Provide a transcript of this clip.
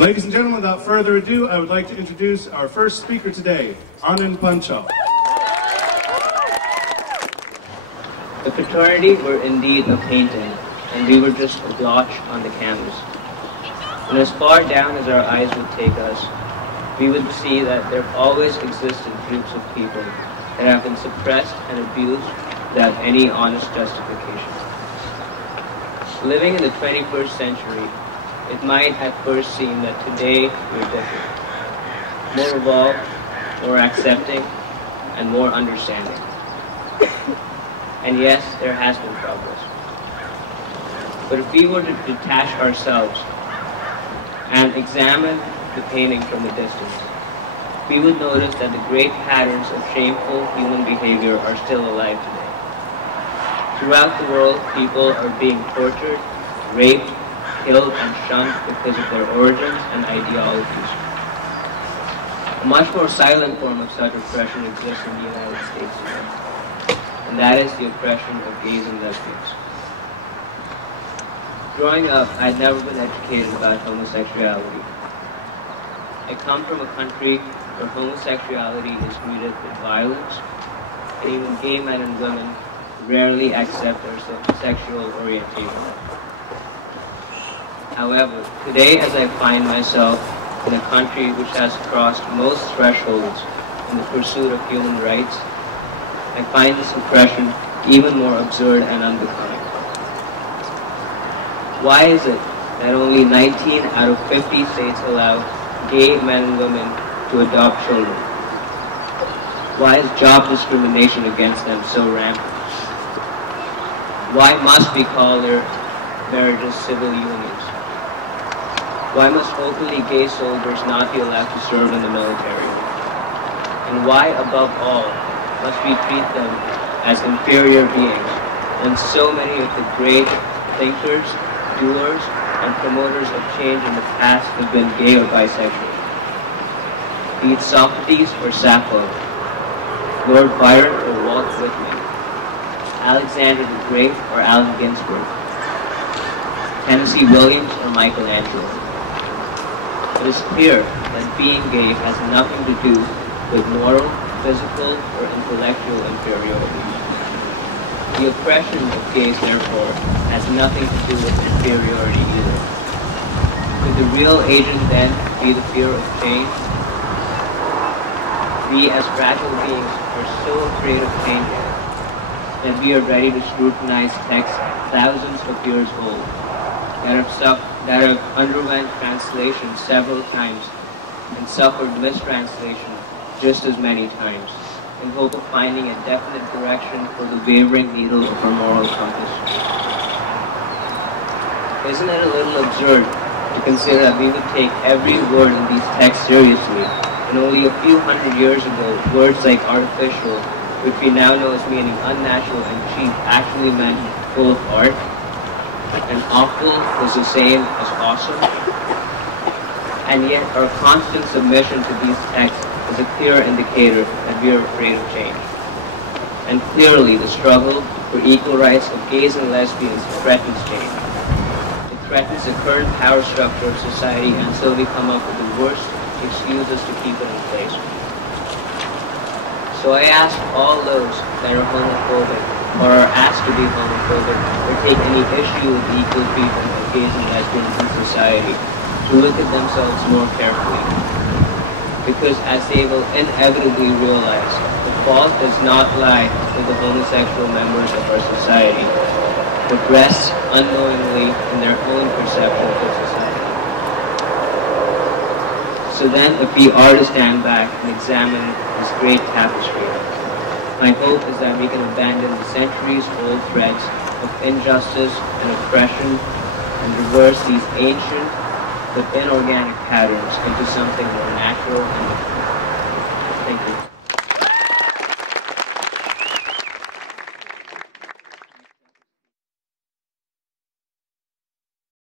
And ladies and gentlemen, without further ado, I would like to introduce our first speaker today, Anand Panchal. The fraternity were indeed a painting, and we were just a blotch on the canvas. And as far down as our eyes would take us, we would see that there have always existed groups of people that have been suppressed and abused without any honest justification. Living in the 21st century, it might at first seem that today we're different, more evolved, more accepting, and more understanding. And yes, there has been progress. But if we were to detach ourselves and examine the painting from a distance, we would notice that the great patterns of shameful human behavior are still alive today. Throughout the world, people are being tortured, raped, killed, and shunned because of their origins and ideologies. A much more silent form of such oppression exists in the United States today, and that is the oppression of gays and lesbians. Growing up, I'd never been educated about homosexuality. I come from a country where homosexuality is greeted with violence, and even gay men and women rarely accept their sexual orientation. However, today as I find myself in a country which has crossed most thresholds in the pursuit of human rights, I find this oppression even more absurd and unbecoming. Why is it that only 19 out of 50 states allow gay men and women to adopt children? Why is job discrimination against them so rampant? Why must we call their marriages civil unions? Why must openly gay soldiers not be allowed to serve in the military? And why, above all, must we treat them as inferior beings when so many of the great thinkers, doers, and promoters of change in the past have been gay or bisexual? Be it Socrates or Sappho, Lord Byron or Walt Whitman, Alexander the Great or Allen Ginsberg, Tennessee Williams or Michelangelo. It is clear that being gay has nothing to do with moral, physical, or intellectual inferiority. The oppression of gays, therefore, has nothing to do with inferiority either. Could the real agent then be the fear of change? We as fragile beings are so afraid of change that we are ready to scrutinize texts thousands of years old that have underwent translation several times and suffered mistranslation just as many times, in hope of finding a definite direction for the wavering needle of our moral compass. Isn't it a little absurd to consider that we would take every word in these texts seriously, and only a few hundred years ago, words like artificial, which we now know as meaning unnatural and cheap, actually meant full of art, and awful was the same as awesome? And yet our constant submission to these texts is a clear indicator that we are afraid of change. And clearly the struggle for equal rights of gays and lesbians threatens change. It threatens the current power structure of society until we come up with the worst excuses to keep it in place. So I ask all those that are homophobic or are asked to be homophobic or take any issue with the equal treatment of gays and lesbians in society to look at themselves more carefully. Because as they will inevitably realize, the fault does not lie with the homosexual members of our society, but rests unknowingly in their own perception of society. So then, if we are to stand back and examine this great tapestry, my hope is that we can abandon the centuries-old threads of injustice and oppression and reverse these ancient but inorganic patterns into something more natural and different. Thank you.